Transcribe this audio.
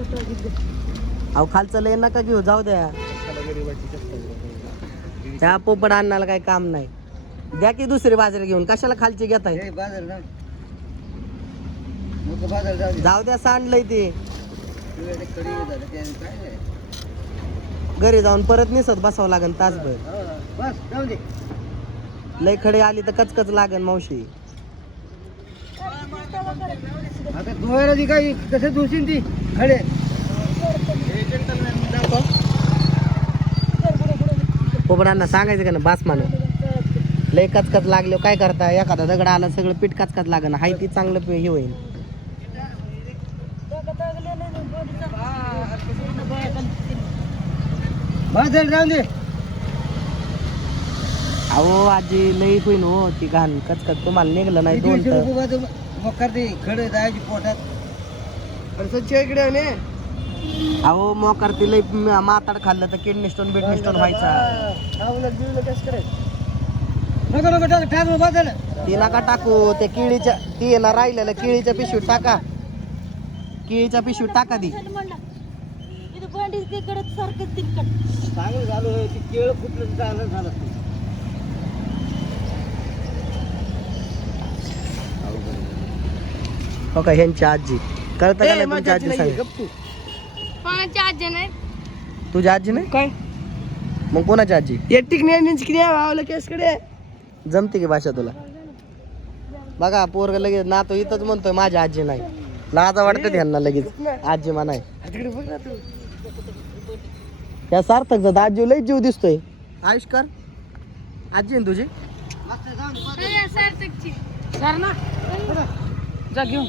अहो खालचं लय नका घेऊ जाऊ द्या. त्या पोपट अन्नाला काही काम नाही. द्या की दुसरी बाजरी घेऊन कशाला खालची घेताय? हे जाऊ द्या सांडलंय ते. घरी जाऊन परत निसत बसावं लागेल तासभर. हो, बस जाऊ दे. लय खडे आली तर कचकच लागन मावशी. आता धुवायला ती काही कसं धुशील ती. खडे. पोपडांना सांगायचं का ना बास मानू लय कचकच लागले काय करता? एखादा दगड आला सगळं पीठ कचकच लागन हाय ती चांगलं पे- हे होईल. बाजार जाऊ दे. अहो आजी लई होईन हो ती घाण कचकच. तुम्हाला निघलं नाही दोन खडे जायची पोटात. इकडे अहो मोकार लई म- माताड खाल्लं तर किडनी स्टोन बिडनी स्टोन व्हायचा. नको नको टाक टाक बाजार ती नका टाकू ते केळीच्या ती ना राहिलेलं केळीच्या पिशवीत टाका. केळीच्या पिशवीत टाका ती. चांगलं झालं ती केळ फुटलं चांगलं झालं. हो का ह्यांची आजी. कळतं का नाही तुमची आजी सांग. कोणाची आजी नाही? तुझी आजी नाही? काय? मग कोणाची आजी? एकटिक नाही केसकडे जमते की भाषा तुला? बघा पोरग लगेच नातो इथंच म्हणतोय माझी आजी नाही. लाजा वाटतं ह्यांना लगेच. आजी म्हणाय तिकडे बघ ना तू. या सार्थक आजी लई जीव दिसतोय. आयुष्कर आजी आहे ना तुझी? सार्थकची. जा घेऊन.